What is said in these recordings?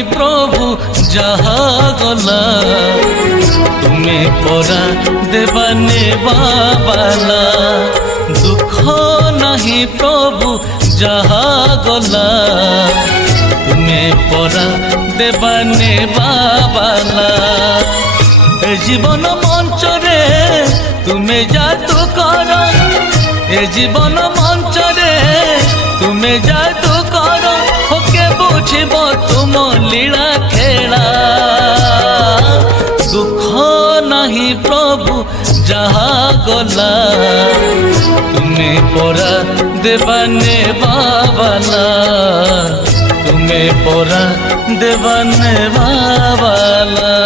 नहीं प्रभु जहा गला तुम्हें परा देवाने बाबाला दुख नहीं प्रभु जहा गला तुम्हें परा देवाने बाबाला ए जीवन मंच रे तुम्हें जादू कर ए जीवन मंच रे तुम्हें जादू कर होके बुझब तुम लीला खेला दुख नहीं प्रभु जहा गला तुम्हें परा देवाने बाबाला तुम्हें परा देवाने बाबाला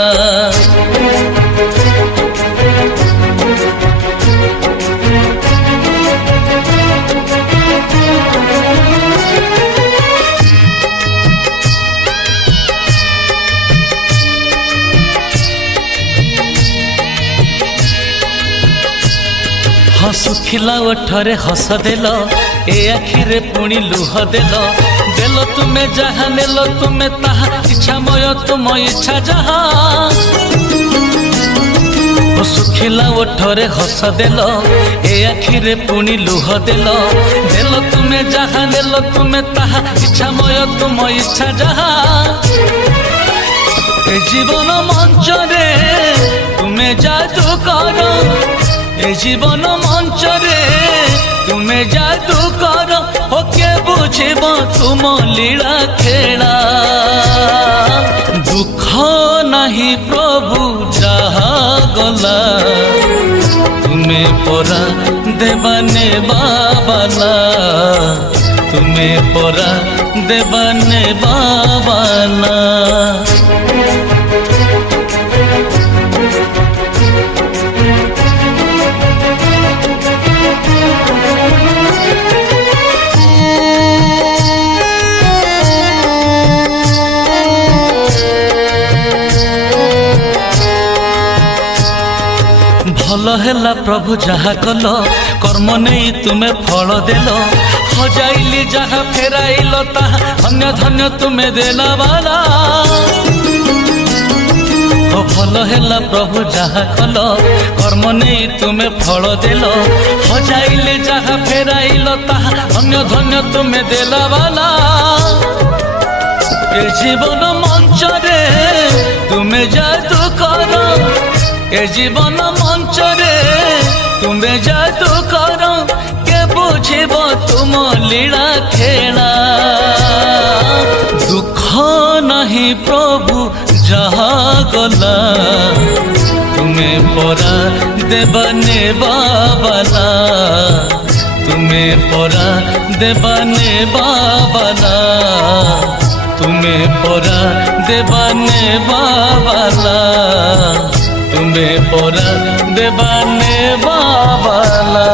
हसुखिला ओठरे हस देल ए आखिरे पुणी लुह देल देल तुम्हें जहा नेल तुम्हें ताहा इच्छामय तुम इच्छा जहा हसुखिला ओठरे हस देल ए आखिरे पुणी लुह देल देल तुम्हें जहा नेल तुम्हें ताहा इच्छामय तुम इच्छा जहा ए जीवन मंच रे तुम्हें जादू कर ए जीवन मंच रे तुम्हें जादू कर होके बुझब तुम लीला खेला दुख नहीं प्रभु जहा गला तुम्हें परा देवाने बाबाला तुम्हें परा देवाने बाबाला भल है प्रभु जहा कल कर्म नहीं तुम्हें फल देल हजाइली जहा फेराइल ताहा धन्य धन्य तुम्हें देला वाला भल है प्रभु जहा कल कर्म नहीं तुम्हें फल देल हजाइली जहा फेराइल ताहा धन्य धन्य तुम्हें देला वाला ए जीवन मंच रे तुम्हें जादू कर ए जीवन मंच रे तुम्हें जादू कर के बुझब तुम लीला खेला दुख नहीं प्रभु जहा गला तुम्हें परा देवाने बाबाला तुम्हें परा देवाने बाबाला तुम्हें परा देवाने बाबाला तुम्हें परा देवाने बाबाला।